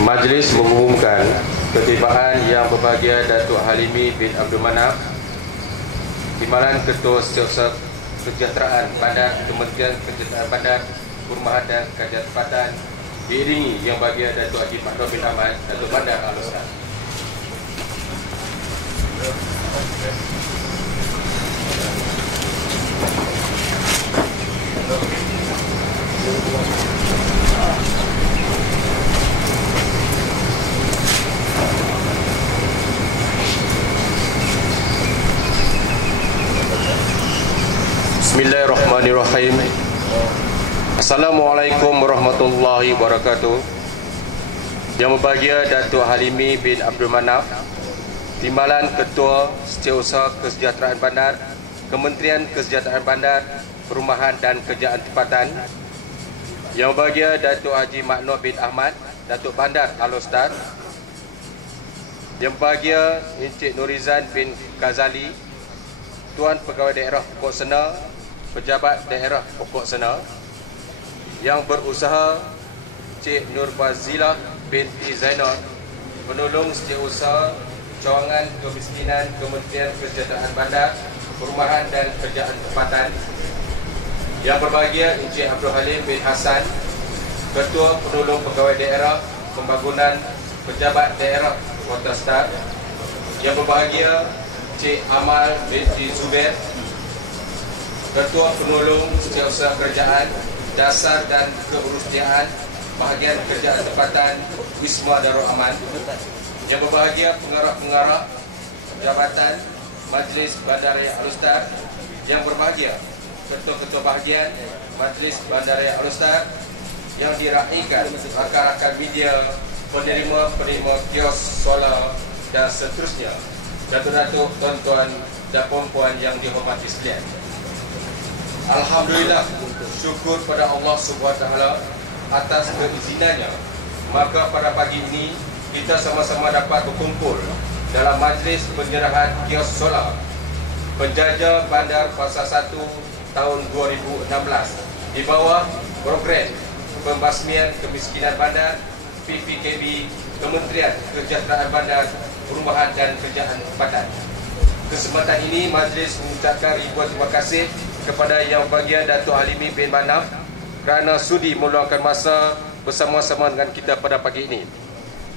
Majlis mengumumkan ketibaan Yang Berbahagia Datuk Halimi bin Abdul Manaf, Timbalan Ketua Setiausaha Kesejahteraan Bandar Kementerian Kesejahteraan Bandar, Perumahan dan Kajian Tempatan, diiringi Yang Berbahagia Datuk Haji Makno bin Ahmad, Datuk Bandar Al-Ustaz. Bismillahirrahmanirrahim. Assalamualaikum warahmatullahi wabarakatuh. Yang Berbahagia Datuk Halimi bin Abdul Manaf, Timbalan Ketua Setiausaha Kesejahteraan Bandar, Kementerian Kesejahteraan Bandar, Perumahan dan Kerjaan Tempatan. Yang Berbahagia Datuk Haji Makno bin Ahmad, Datuk Bandar Al-Ustaz. Yang Berbahagia Encik Nurizan bin Ghazali, Tuan Pegawai Daerah Pokok Sena, Pejabat Daerah Pokok Sena. Yang berusaha Cik Nurbazilah binti Zainal, Penolong Setiausaha Cawangan Kemiskinan Kementerian Kesejahteraan Bandar, Perumahan dan Kerjaan Tempatan. Yang berbahagia Encik Abdul Halim bin Hassan, Ketua Penolong Pegawai Daerah Pembangunan Pejabat Daerah Kota Star. Yang berbahagia Cik Amal binti Zubair, Ketua Penolong Setiausaha Kerajaan Dasar dan Keurustiaan Bahagian Kerjaan Tempatan Wisma Darul Aman. Yang berbahagia pengarah-pengarah Jabatan Majlis Bandaraya Al-Ustaz. Yang berbahagia ketua-ketua bahagian Majlis Bandaraya Al-Ustaz yang diraikan rakan-rakan media, penerima-penerima kios solar dan seterusnya, datuk-datuk, tuan-tuan dan puan-puan yang dihormati sekalian. Alhamdulillah, syukur pada Allah SWT atas keizinannya, maka pada pagi ini kita sama-sama dapat berkumpul dalam majlis penyerahan kios solar penjajah bandar fasa 1 tahun 2016 di bawah program pembasmian kemiskinan bandar PPKB Kementerian Kesejahteraan Bandar, Perumahan dan Kerjaan Tempatan. Kesempatan ini majlis mengucapkan ribuan terima kasih kepada Yang Berbahagia Datuk Halimi bin Manaf kerana sudi meluangkan masa bersama-sama dengan kita pada pagi ini.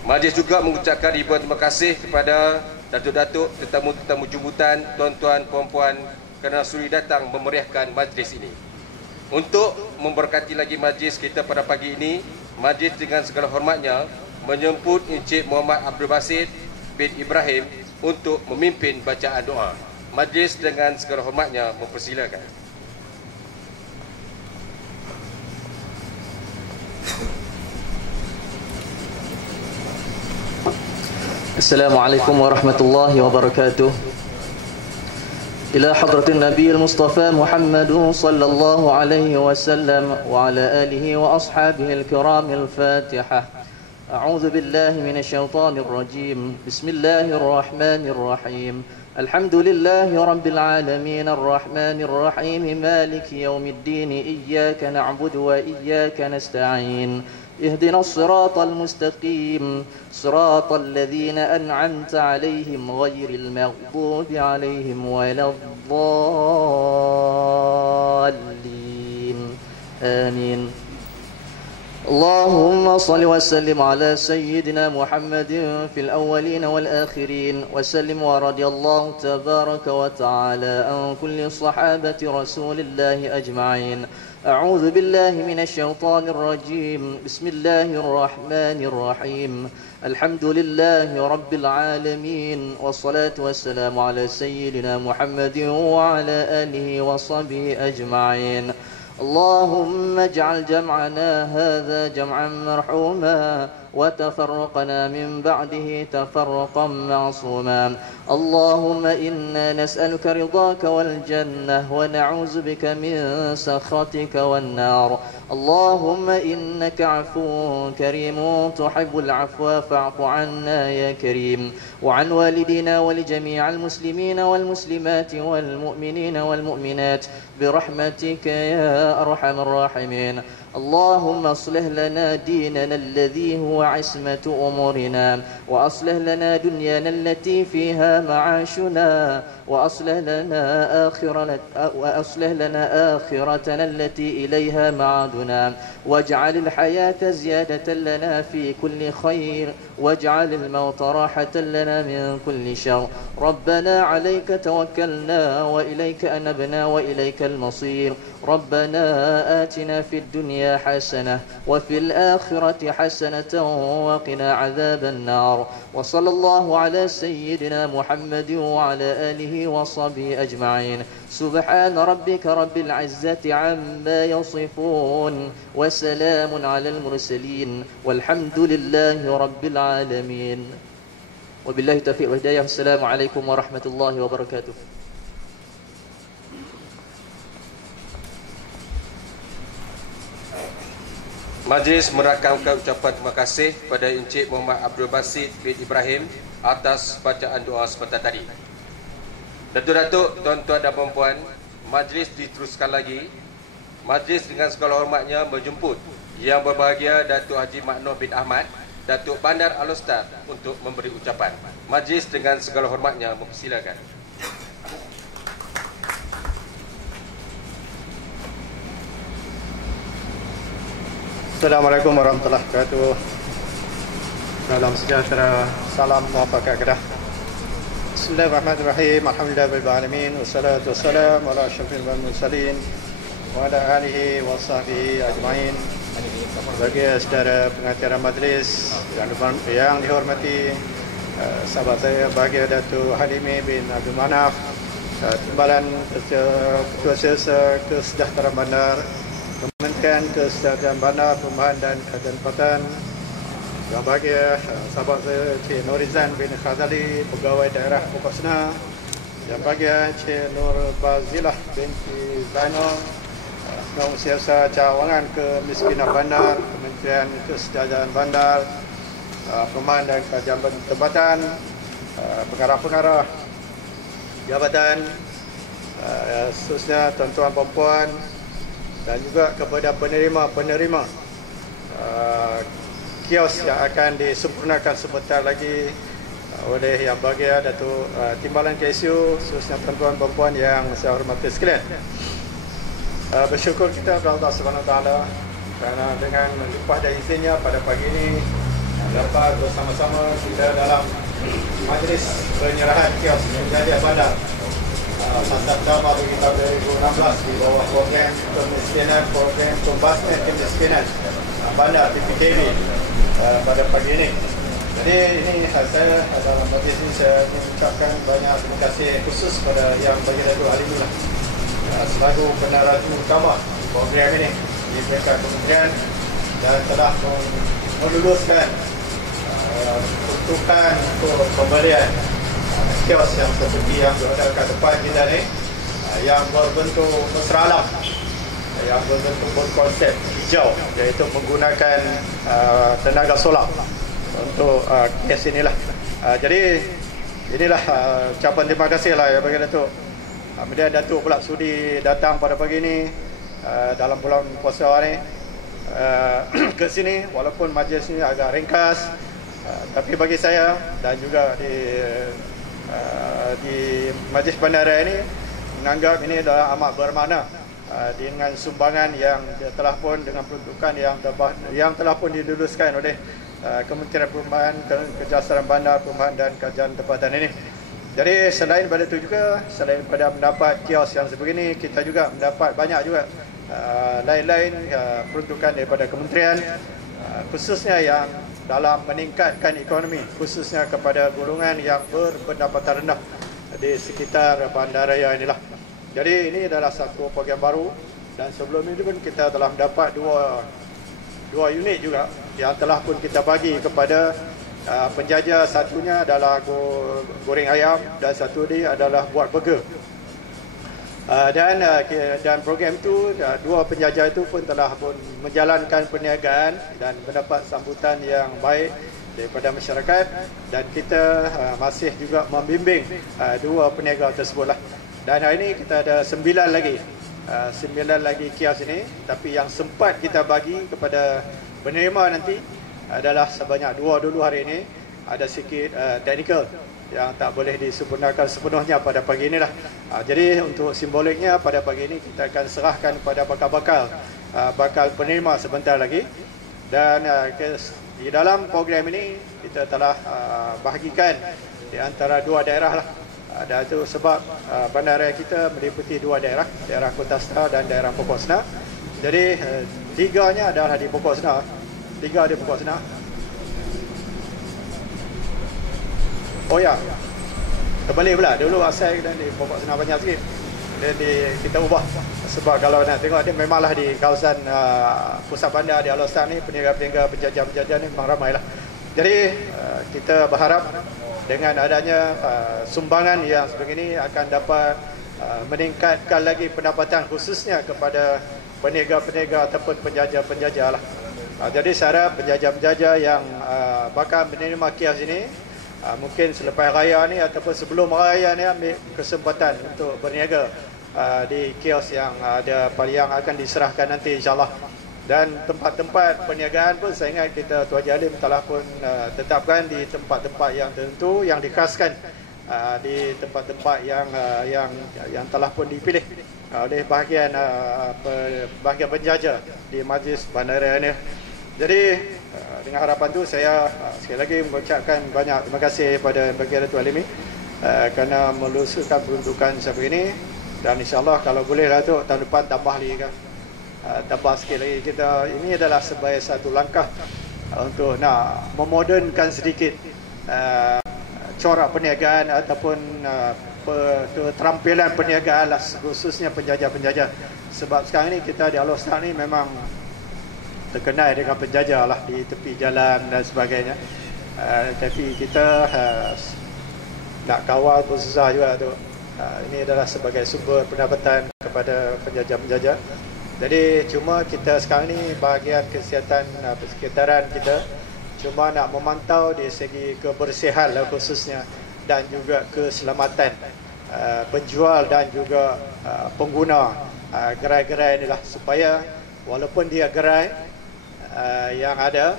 Majlis juga mengucapkan ribuan terima kasih kepada datuk-datuk, tetamu-tetamu jemputan, tuan-tuan, puan-puan kerana sudi datang memeriahkan majlis ini. Untuk memberkati lagi majlis kita pada pagi ini, majlis dengan segala hormatnya menjemput Encik Muhammad Abdul Basit bin Ibrahim untuk memimpin bacaan doa. Majlis dengan segala hormatnya mempersilakan. Assalamualaikum warahmatullahi wabarakatuh. Ila hadratin Nabi al-Mustafa Muhammad sallallahu alaihi wasallam wa ala alihi wa ashabihi al-kiram al-Fatihah. A'udzu billahi minasy syaithanir rajim. Bismillahir rahmanir rahim. Alhamdulillahi rabbil alamin arrahmanir rahim maliki yaumiddin iyyaka na'budu wa iyyaka nasta'in. اهدنا الصراط المستقيم صراط الذين أنعمت عليهم غير المغضوب عليهم ولا الضالين آمين. اللهم صل وسلم على سيدنا محمد في الأولين والآخرين وسلم ورضي الله تبارك وتعالى عن كل صحابة رسول الله أجمعين. أعوذ بالله من الشيطان الرجيم. بسم الله الرحمن الرحيم. الحمد لله رب العالمين والصلاة والسلام على سيدنا محمد وعلى آله وصحبه أجمعين. اللهم اجعل جمعنا هذا جمعا مرحوما وتفرقنا من بعده تفرقا معصوما. اللهم إنا نسألك رضاك والجنة ونعوذ بك من سخطك والنار. اللهم إنك عفو كريم تحب العفو فاعف عنا يا كريم. وعن والدينا ولجميع المسلمين والمسلمات والمؤمنين والمؤمنات برحمتك يا أرحم الراحمين. اللهم اصلح لنا ديننا الذي هو عصمة أمورنا، وأصلح لنا دنيانا التي فيها معاشنا، وأصلح لنا آخرتنا التي إليها معادنا، واجعل الحياة زيادة لنا في كل خير، واجعل الموت راحة لنا من كل شر. ربنا عليك توكلنا وإليك أنبنا وإليك المصير. ربنا آتنا في الدنيا حسنة وفي الآخرة حسنة وقنا عذاب النار. وصلى الله على سيدنا محمد وعلى آله وصحبه أجمعين. سبحان ربك رب العزة عما يصفون، وسلام على المرسلين، والحمد لله رب العالمين. وبالله التوفيق والهداية. السلام عليكم ورحمة الله وبركاته. Majlis merakamkan ucapan terima kasih kepada Encik Muhammad Abdul Basit bin Ibrahim atas bacaan doa sebentar tadi. Datuk-datuk, tuan-tuan dan puan-puan, majlis diteruskan lagi. Majlis dengan segala hormatnya menjemput Yang Berbahagia Datuk Haji Maknoh bin Ahmad, Datuk Bandar Al-Ustaz untuk memberi ucapan. Majlis dengan segala hormatnya mempersilakan. Assalamualaikum warahmatullahi wabarakatuh. Salam sejahtera, salam muafakat kedah. Bismillahirrahmanirrahim. Alhamdulillahirabbil alamin, wassalatu wassalamu ala asyrafil mursalin wa ala alihi wa sahbihi ajmain. Bagi saudara pengacara majlis yang dihormati, sahabat saya bahagia Datuk Halimi bin Abdul Manaf, Timbalan Ketua Siasat Kesejahteraan Bandar, Kementerian Kesejahteraan Bandar, Perumahan dan Kerajaan Tempatan, yang bahagia sahabat saya Cik Norizan bin Khazali, Pegawai Daerah Kopasna, yang bahagia Cik Nur Bazilah binti Zainal, Pengawas Siasat Cawangan Kemiskinan Bandar, Kementerian Kesejahteraan Bandar, Perumahan dan Kerajaan Tempatan, pengarah-pengarah jabatan, khususnya tuan-tuan dan puan, dan juga kepada penerima-penerima kios yang akan disempurnakan sebentar lagi oleh Yang Bahagia Datuk Timbalan KSU, khususnya tuan-tuan dan puan yang saya hormati sekalian. Bersyukur kita kepada Allah Subhanahu Wa Taala kerana dengan limpah daya izinnya pada pagi ini dapat bersama-sama kita dalam majlis penyerahan kios penjaja bandar masa pertama bagi tahun 2016 di bawah program kemiskinan, program pembasmian kemiskinan bandar PPKB pada pagi ini. Jadi ini saya dalam majlis ini saya mengucapkan banyak terima kasih khusus kepada Yang Bahagia Datuk Halimi selaku peneraju utama program ini di peringkat kementerian dan telah meluluskan peruntukan untuk pemberian kios yang seperti yang berada kat depan kita ni, yang berbentuk mesra alam, yang berbentuk berkonsep hijau, iaitu menggunakan tenaga solar untuk kios inilah. Jadi inilah ucapan terima kasih lah bagi Datuk. Kemudian Datuk pula sudi datang pada pagi ini dalam bulan puasa ni ke sini, walaupun majlis ini agak ringkas, tapi bagi saya dan juga di majlis bandara ini menganggap ini adalah amat bermakna dengan sumbangan yang telah pun dengan peruntukan yang telah pun diluluskan oleh Kementerian Perumahan, Kesejahteraan Bandar, Perumahan dan Kerajaan Tempatan ini. Jadi selain pada itu juga, selain pada mendapat kios yang sebegini, kita juga mendapat banyak juga lain-lain peruntukan daripada kementerian, khususnya yang dalam meningkatkan ekonomi, khususnya kepada golongan yang berpendapatan rendah di sekitar bandaraya inilah. Jadi ini adalah satu program baru, dan sebelum ini pun kita telah mendapat dua unit juga yang telah pun kita bagi kepada penjaja. Satunya adalah goreng ayam dan satu ini adalah buat burger. Dan program itu, dua penjaja itu pun telah pun menjalankan perniagaan dan mendapat sambutan yang baik daripada masyarakat, dan kita masih juga membimbing dua peniaga tersebutlah. Dan hari ini kita ada 9 lagi 9 lagi kios ini, tapi yang sempat kita bagi kepada penerima nanti adalah sebanyak 2 dulu hari ini. Ada sikit teknikal yang tak boleh disempurnakan sepenuhnya pada pagi inilah. Jadi untuk simboliknya pada pagi ini kita akan serahkan kepada bakal penerima sebentar lagi. Dan di dalam program ini kita telah bahagikan di antara 2 daerah lah. Dan itu sebab bandaraya kita meliputi 2 daerah, daerah Kota Sena dan daerah Pokok Sena. Jadi 3-nya adalah di Pokok Sena. 3 di Pokok Sena. Oh ya, terbalik pula. Dulu asal dan di Pokok Sena banyak sikit. Dan kita ubah. Sebab kalau nak tengok dia memanglah di kawasan pusat bandar di Alor Setar ni, peniaga-peniaga penjajah-penjajah ni memang ramai lah. Jadi kita berharap dengan adanya sumbangan yang sebegini akan dapat meningkatkan lagi pendapatan khususnya kepada peniaga-peniaga ataupun penjajah-penjajah lah. Jadi saya harap penjajah-penjajah yang bakal menerima kios ini mungkin selepas raya ni ataupun sebelum raya ni ambil kesempatan untuk berniaga di kios yang akan diserahkan nanti insyaAllah. Dan tempat-tempat perniagaan pun saya ingat kita Tuan Haji Alim telah pun tetapkan di tempat-tempat yang tertentu yang dikhaskan di tempat-tempat yang telah pun dipilih oleh bahagian penjajah di Majlis Bandaraya ini. Jadi dengan harapan tu saya sekali lagi mengucapkan banyak terima kasih kepada baginda Datuk Alimi kerana meluluskan peruntukan seperti ini. Dan insyaAllah kalau boleh lah tu tahun depan tambah lagi kan. Tambah sikit lagi kita. Ini adalah sebagai satu langkah untuk nak memodernkan sedikit corak perniagaan ataupun keterampilan perniagaan lah, khususnya penjajah-penjajah. Sebab sekarang ni kita di Alor Setar ni memang terkenal dengan penjajah lah di tepi jalan dan sebagainya. Tapi kita nak kawal pun susah juga tu. Ini adalah sebagai sumber pendapatan kepada penjajah-penjajah. Jadi cuma kita sekarang ni bahagian kesihatan persekitaran kita cuma nak memantau di segi kebersihan lah khususnya, dan juga keselamatan penjual dan juga pengguna gerai-gerai inilah, supaya walaupun dia gerai yang ada,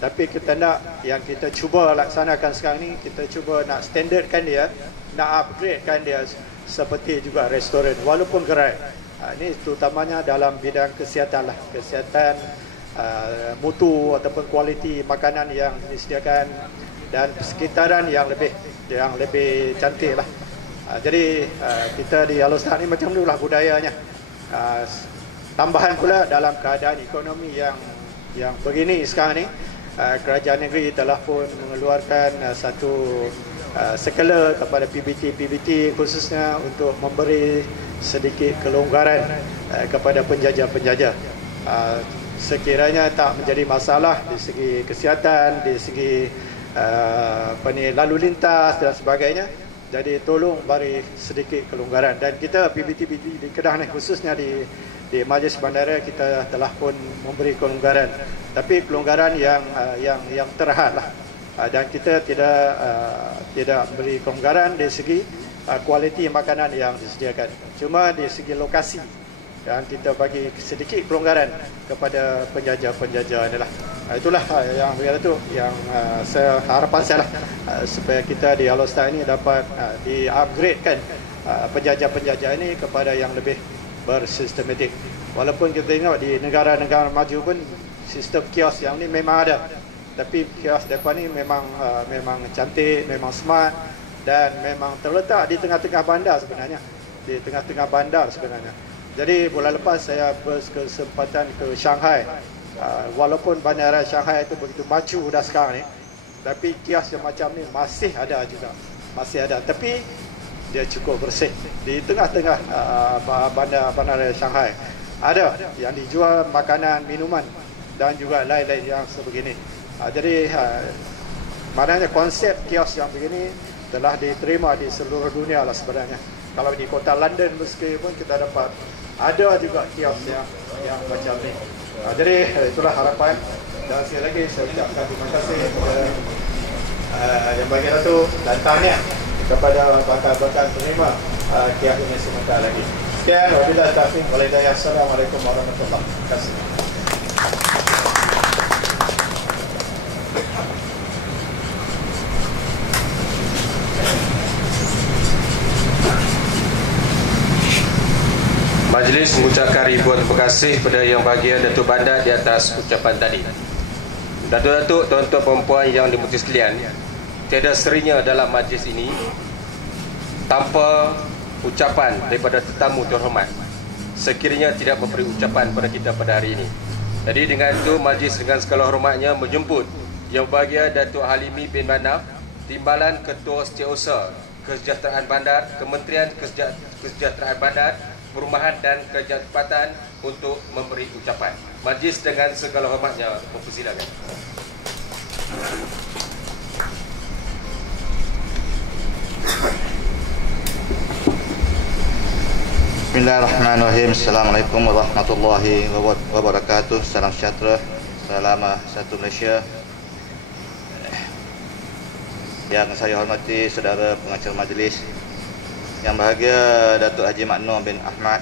tapi kita nak yang kita cuba laksanakan sekarang ni, kita cuba nak standardkan dia, nak upgradekan dia seperti juga restoran walaupun gerai. Ini terutamanya dalam bidang kesihatan lah, kesihatan mutu ataupun kualiti makanan yang disediakan dan sekitaran yang lebih cantik lah. Jadi kita di Alor Setar ni macam itulah budayanya. Tambahan pula dalam keadaan ekonomi yang begini sekarang ni, kerajaan negeri telah pun mengeluarkan satu skala kepada PBT khususnya untuk memberi sedikit kelonggaran kepada penjajah-penjajah. Sekiranya tak menjadi masalah di segi kesihatan, di segi lalu lintas dan sebagainya, jadi tolong beri sedikit kelonggaran. Dan kita PBT di Kedah ni khususnya di Majlis Bandaraya kita telah pun memberi kelonggaran, tapi kelonggaran yang terhad lah. Dan kita tidak beri kelonggaran di segi kualiti makanan yang disediakan, cuma di segi lokasi dan kita bagi sedikit kelonggaran kepada penjajah-penjajah inilah. Itulah yang saya harapan saya lah, supaya kita di Alor Setar ini dapat di-upgradekan penjajah-penjajah ini kepada yang lebih bersistematik. Walaupun kita tengok di negara-negara maju pun sistem kios yang ni memang ada, tapi kios mereka ni memang cantik, memang smart dan memang terletak di tengah-tengah bandar sebenarnya. Di tengah-tengah bandar sebenarnya. Jadi bulan lepas saya berkesempatan ke Shanghai. Walaupun bandara Shanghai itu begitu maju dah sekarang ni, tapi kios yang macam ni masih ada juga. Masih ada, tapi dia cukup bersih. Di tengah-tengah bandara Shanghai ada yang dijual makanan, minuman dan juga lain-lain yang sebegini. Jadi maknanya konsep kios yang begini telah diterima di seluruh dunia lah sebenarnya. Kalau di kota London meskipun kita dapat ada juga kios yang macam ni. Jadi itulah harapan, dan sekali lagi saya ucapkan terima kasih kepada Yang Baginda Datuk dan tahniah kepada bakal-bakal penerima kios ini sebentar lagi. Demikian, wabillahi taufiq wal hidayah. Assalamualaikum warahmatullahi wabarakatuh. Majlis mengucapkan ribuan terima kasih kepada Yang Bahagia Datuk Bandar di atas ucapan tadi. Datuk-datuk, tuan-tuan perempuan yang dimuliakan sekalian, tiada serinya dalam majlis ini tanpa ucapan daripada tetamu terhormat sekiranya tidak memberi ucapan pada kita pada hari ini. Jadi dengan itu majlis dengan segala hormatnya menjemput Yang Bahagia Datuk Halimi bin Manaf, Timbalan Ketua Setiausaha Kesejahteraan Bandar, Kementerian Kesejahteraan Bandar, Perumahan dan Kerjaan Tempatan untuk memberi ucapan. Majlis dengan segala hormatnya mempersilakan. Bismillahirrahmanirrahim. Assalamualaikum warahmatullahi wabarakatuh. Salam sejahtera, salam satu Malaysia. Yang saya hormati saudara pengacara majlis, Yang Bahagia Datuk Haji Makno bin Ahmad,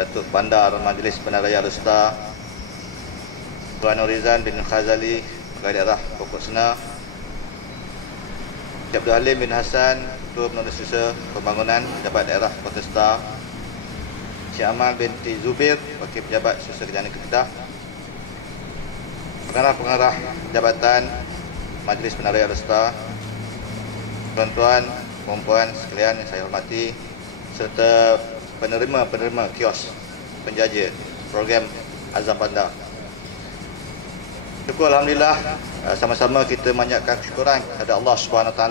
Datuk Bandar Majlis Bandaraya Al-Star, Tuan Nurizan bin Khazali, Pegawai Daerah Pokok Sena, Cik Abdul Halim bin Hassan, Ketua Penerususa Pembangunan Pejabat Daerah Kota Star, Cik Amal binti Zubir, Wakil Pejabat Susa Kejana Kedah, Pengarah-pengarah Jabatan Majlis Bandaraya Al-Star, tuan-tuan, perempuan sekalian yang saya hormati, serta penerima-penerima kios penjaja program Azam Bandar. Syukur Alhamdulillah, sama-sama kita menyatakan syukuran kepada Allah SWT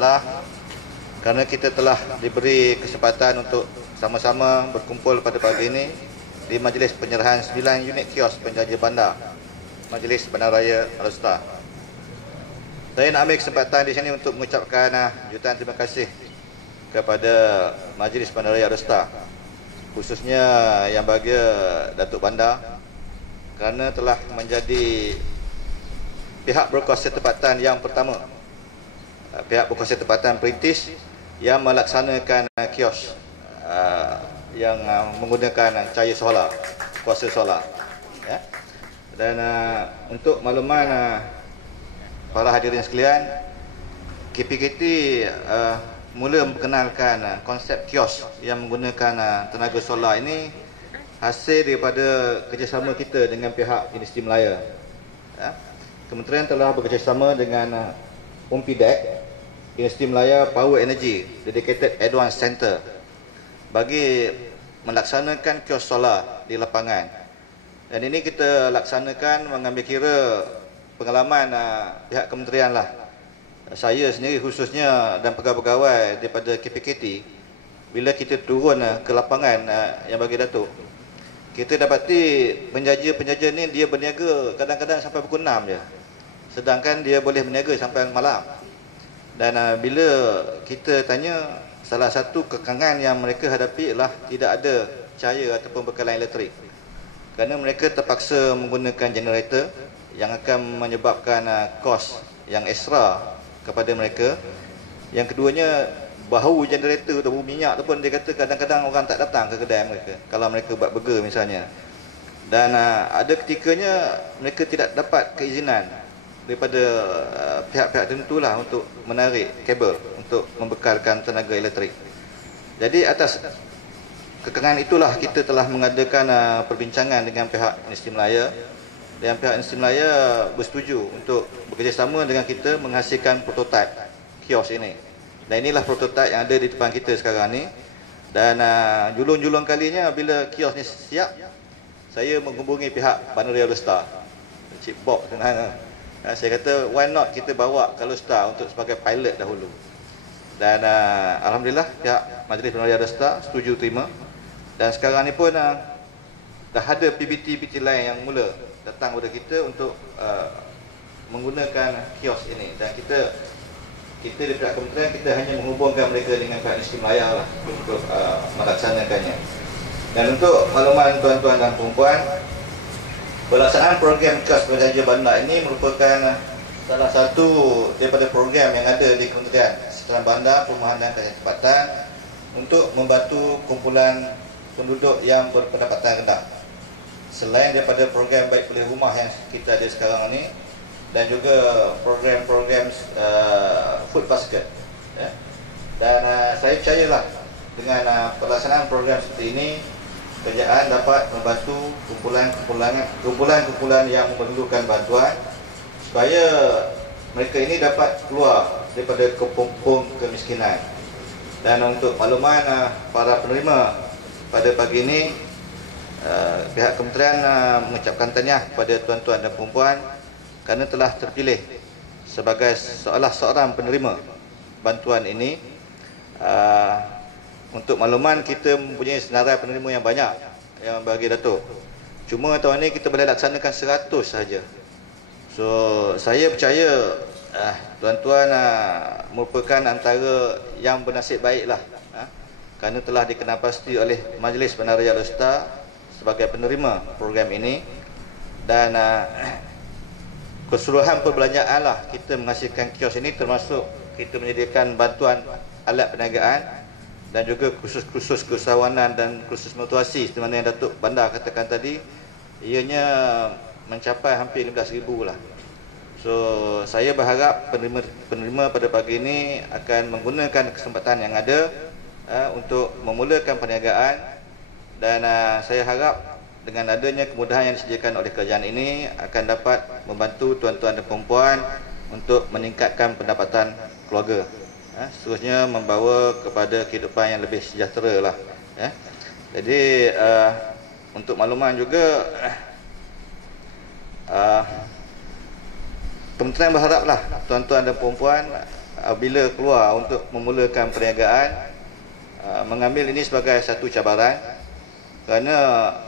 kerana kita telah diberi kesempatan untuk sama-sama berkumpul pada pagi ini di majlis penyerahan 9 unit kios penjaja bandar Majlis Bandaraya Al-Star. Saya nak ambil kesempatan di sini untuk mengucapkan jutaan terima kasih kepada Majlis Bandaraya Al-Star, khususnya Yang Bahagia Datuk Bandar, kerana telah menjadi pihak berkuasa tempatan yang pertama, pihak berkuasa tempatan perintis yang melaksanakan kios yang menggunakan cahaya solar, kuasa solar, ya. Dan untuk makluman para hadirin sekalian, KPKT mula memperkenalkan konsep kios yang menggunakan tenaga solar ini hasil daripada kerjasama kita dengan pihak Industri Melaya. Ya. Kementerian telah bekerjasama dengan UMPIDEC, Industri Melaya Power Energy Dedicated Advanced Center, bagi melaksanakan kios solar di lapangan. Dan ini kita laksanakan mengambil kira pengalaman pihak kementerian lah. Saya sendiri khususnya dan pegawai-pegawai daripada KPKT, bila kita turun ke lapangan Yang Bagi Datuk, kita dapati penjaja-penjaja ni dia berniaga kadang-kadang sampai pukul 6 je, sedangkan dia boleh berniaga sampai malam. Dan bila kita tanya, salah satu kekangan yang mereka hadapi ialah tidak ada cahaya ataupun bekalan elektrik, kerana mereka terpaksa menggunakan generator yang akan menyebabkan kos yang ekstra kepada mereka. Yang keduanya, bau generator atau bau minyak tu pun dia kata kadang-kadang orang tak datang ke kedai mereka kalau mereka buat burger misalnya. Dan ada ketikanya mereka tidak dapat keizinan daripada pihak-pihak tertentu lah untuk menarik kabel untuk membekalkan tenaga elektrik. Jadi atas kekangan itulah kita telah mengadakan perbincangan dengan pihak Industri Melaya, dan pihak Industri Melaya bersetuju untuk bekerjasama dengan kita menghasilkan prototipe kios ini. Dan inilah prototipe yang ada di depan kita sekarang ni. Dan julung-julung kalinya bila kios ni siap, saya menghubungi pihak Bandaraya Al-Star, Cik Bob dengan saya kata why not kita bawa ke Al-Star untuk sebagai pilot dahulu. Dan Alhamdulillah pihak Majlis Bandaraya Al-Star setuju terima. Dan sekarang ni pun dah ada PBT lain yang mula datang kepada kita untuk menggunakan kios ini. Dan kita di pihak kementerian, kita hanya menghubungkan mereka dengan pihak Industri Melaya lah untuk melaksanakannya. Dan untuk makluman tuan-tuan dan perempuan, pelaksanaan program kios penjaja bandar ini merupakan salah satu daripada program yang ada di Kementerian Kesejahteraan Bandar, Perumahan dan Kerjaan Tempatan untuk membantu kumpulan penduduk yang berpendapatan rendah. Selain daripada program Baik Pulih Rumah yang kita ada sekarang ni, dan juga program-program food basket, ya. Dan saya percayalah dengan pelaksanaan program seperti ini, kerajaan dapat membantu kumpulan-kumpulan yang memerlukan bantuan supaya mereka ini dapat keluar daripada kepompong kemiskinan. Dan untuk makluman para penerima, pada pagi ini pihak kementerian mengucapkan tahniah kepada tuan-tuan dan puan-puan kerana telah terpilih sebagai salah seorang penerima bantuan ini. Untuk makluman, kita mempunyai senarai penerima yang banyak yang bagi Datuk. Cuma tahun ini kita boleh laksanakan 100 sahaja. So saya percaya tuan-tuan merupakan antara yang bernasib baiklah, kerana telah dikenal pasti oleh Majlis Bandaraya Lusta sebagai penerima program ini. Dan keseluruhan perbelanjaan lah kita menghasilkan kios ini, termasuk kita menyediakan bantuan alat perniagaan dan juga kursus-kursus keusahawanan dan kursus motivasi seperti mana yang Datuk Bandar katakan tadi, ianya mencapai hampir 15,000 lah. So saya berharap penerima pada pagi ini akan menggunakan kesempatan yang ada untuk memulakan perniagaan. Dan saya harap dengan adanya kemudahan yang disediakan oleh kerajaan ini akan dapat membantu tuan-tuan dan puan-puan untuk meningkatkan pendapatan keluarga, seterusnya membawa kepada kehidupan yang lebih sejahtera lah, ya. Jadi untuk makluman juga, kementerian berharaplah tuan-tuan dan puan-puan bila keluar untuk memulakan perniagaan mengambil ini sebagai satu cabaran, kerana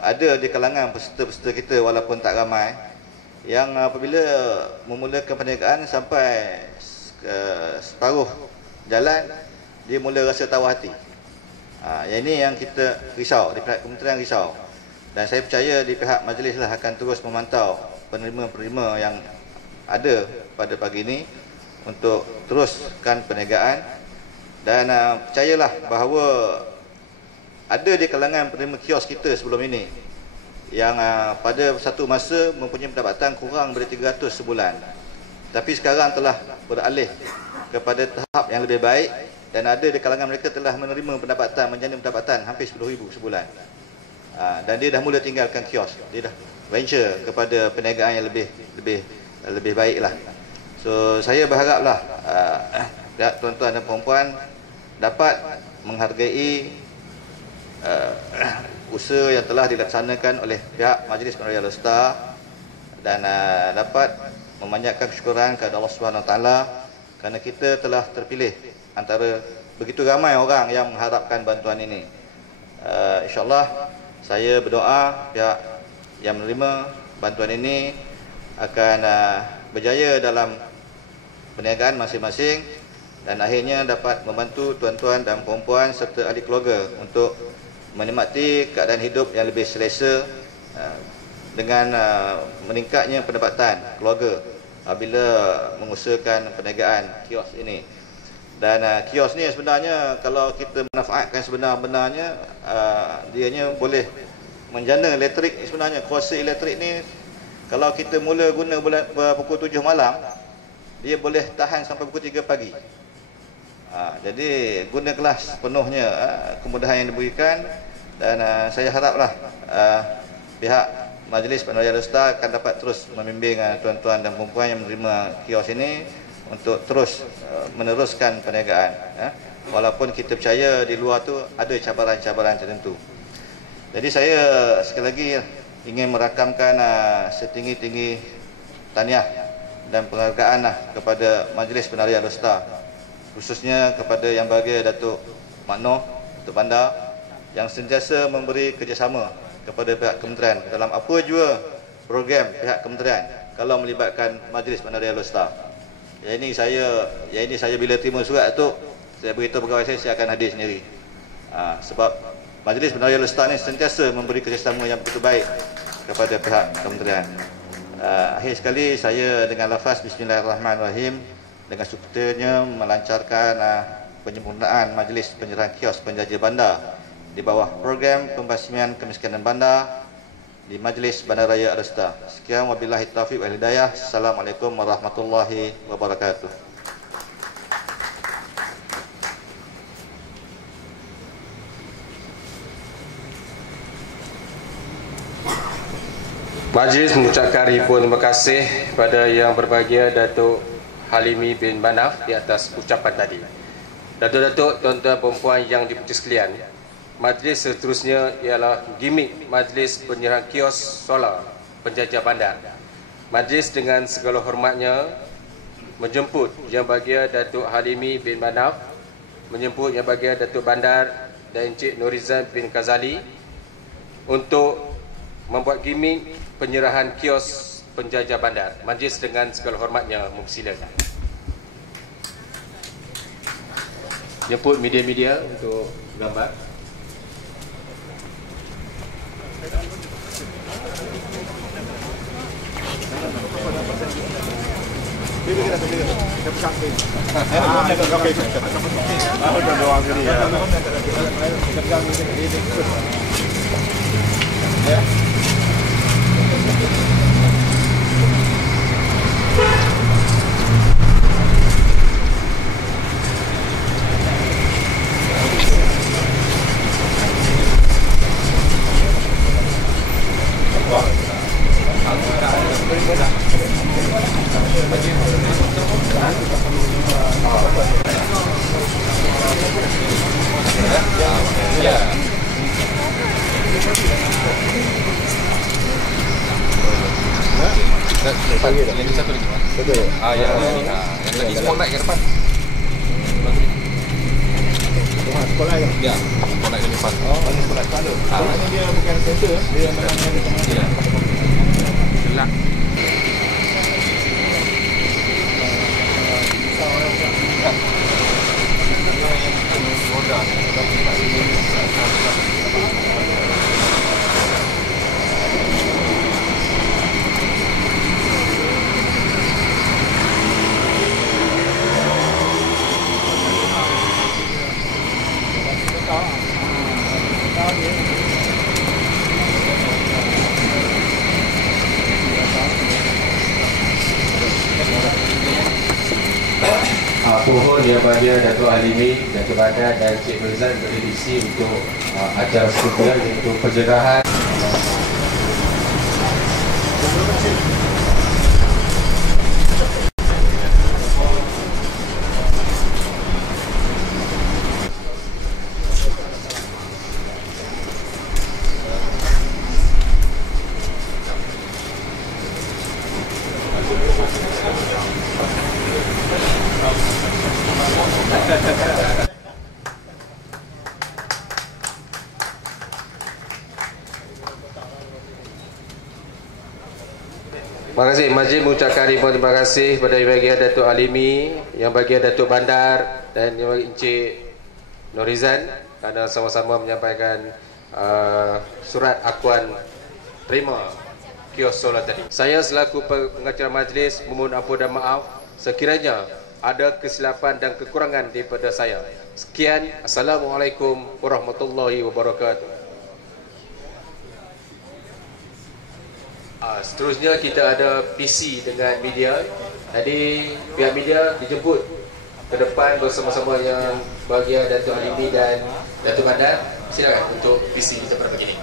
ada di kalangan peserta-peserta kita walaupun tak ramai yang apabila memulakan perniagaan sampai separuh jalan dia mula rasa tawar hati. Yang ini yang kita risau, di pihak kementerian risau. Dan saya percaya di pihak majlis lah akan terus memantau penerima-penerima yang ada pada pagi ini untuk teruskan perniagaan. Dan percayalah bahawa ada di kalangan penerima kios kita sebelum ini yang pada satu masa mempunyai pendapatan kurang dari 300 sebulan, tapi sekarang telah beralih kepada tahap yang lebih baik, dan ada di kalangan mereka telah menerima pendapatan, menjana pendapatan hampir 10,000 sebulan. Dan dia dah mula tinggalkan kios, dia dah venture kepada perniagaan yang lebih baiklah. So saya berharaplah tuan-tuan dan puan-puan dapat menghargai usaha yang telah dilaksanakan oleh pihak Majlis Bandaraya Lusta, dan dapat memanjatkan kesyukuran kepada Allah Subhanahu Wa Taala kerana kita telah terpilih antara begitu ramai orang yang mengharapkan bantuan ini. InsyaAllah saya berdoa pihak yang menerima bantuan ini akan berjaya dalam perniagaan masing-masing dan akhirnya dapat membantu tuan-tuan dan puan-puan serta ahli keluarga untuk menikmati keadaan hidup yang lebih selesa dengan meningkatnya pendapatan keluarga apabila mengusahakan perniagaan kios ini. Dan kios ni sebenarnya kalau kita manfaatkan sebenar-benarnya, dianya boleh menjana elektrik. Sebenarnya kuasa elektrik ni kalau kita mula guna pukul 7 malam, dia boleh tahan sampai pukul 3 pagi. Jadi gunakanlah sepenuhnya kemudahan yang diberikan, dan saya haraplah pihak Majlis Bandaraya Lusta akan dapat terus membimbing tuan-tuan dan puan-puan yang menerima kios ini untuk terus meneruskan perniagaan, walaupun kita percaya di luar tu ada cabaran-cabaran tertentu. Jadi saya sekali lagi ingin merakamkan setinggi-tinggi tahniah dan penghargaan kepada Majlis Bandaraya Lusta, khususnya kepada Yang Bahagia Datuk Mak Noh, Datuk Bandar, yang sentiasa memberi kerjasama kepada pihak kementerian dalam apa jua program pihak kementerian kalau melibatkan Majlis Bandaraya Lusta. Yang ini saya bila terima surat tu, saya beritahu pegawai saya akan hadir sendiri. Sebab Majlis Bandaraya Lusta ni sentiasa memberi kerjasama yang begitu baik kepada pihak kementerian. Akhir sekali saya dengan lafaz Bismillahirrahmanirrahim dengan suketanya melancarkan penyempurnaan Majlis Penyerahan Kios Penjaja Bandar di bawah program pembasmian kemiskinan bandar di Majlis Bandaraya Arista. Sekian, wabillahi taufiq wal hidayah. Assalamualaikum warahmatullahi wabarakatuh. Majlis mengucapkan ribuan terima kasih kepada yang berbahagia Datuk Halimi bin Manaf di atas ucapan tadi. Datuk-datuk, tuan-tuan perempuan yang dipuji sekalian, majlis seterusnya ialah gimik majlis penyerahan kios solar penjajah bandar. Majlis dengan segala hormatnya menjemput Yang Bahagia Datuk Halimi bin Manaf, menjemput Yang Bahagia Datuk Bandar dan Encik Nurizan bin Kazali untuk membuat gimik penyerahan kios penjajah bandar. Majlis dengan segala hormatnya mempersilakan. Jemput media-media untuk gambar. Yang satu lagi. Betul. Yang tadi spotlight ke depan. Spotlight ke? Ya, spotlight ke depan. Oh, ini spotlight selalu. Ini dia bukan sensor, dia menangnya di tengah. Ya. Gelap. Pohon Yang Bahagia Datuk Halimi, Datuk Bandar dan Cik Nurizan berdediksi untuk acara seterusnya iaitu penjerahan. Terima kasih. Majlis mengucapkan ribuan terima kasih kepada Yang Bahagia Datuk Halimi, Yang Bahagia Datuk Bandar dan Yang Bahagia Encik Nurizan kerana sama-sama menyampaikan surat akuan terima kios solar tadi. Saya selaku pengacara majlis memohon ampun dan maaf sekiranya ada kesilapan dan kekurangan daripada saya. Sekian, Assalamualaikum warahmatullahi wabarakatuh. Seterusnya kita ada PC dengan media. Tadi pihak media dijemput ke depan bersama-sama Yang Bahagia Datuk Halimi dan Datuk Bandar. Silakan untuk PC seperti begini.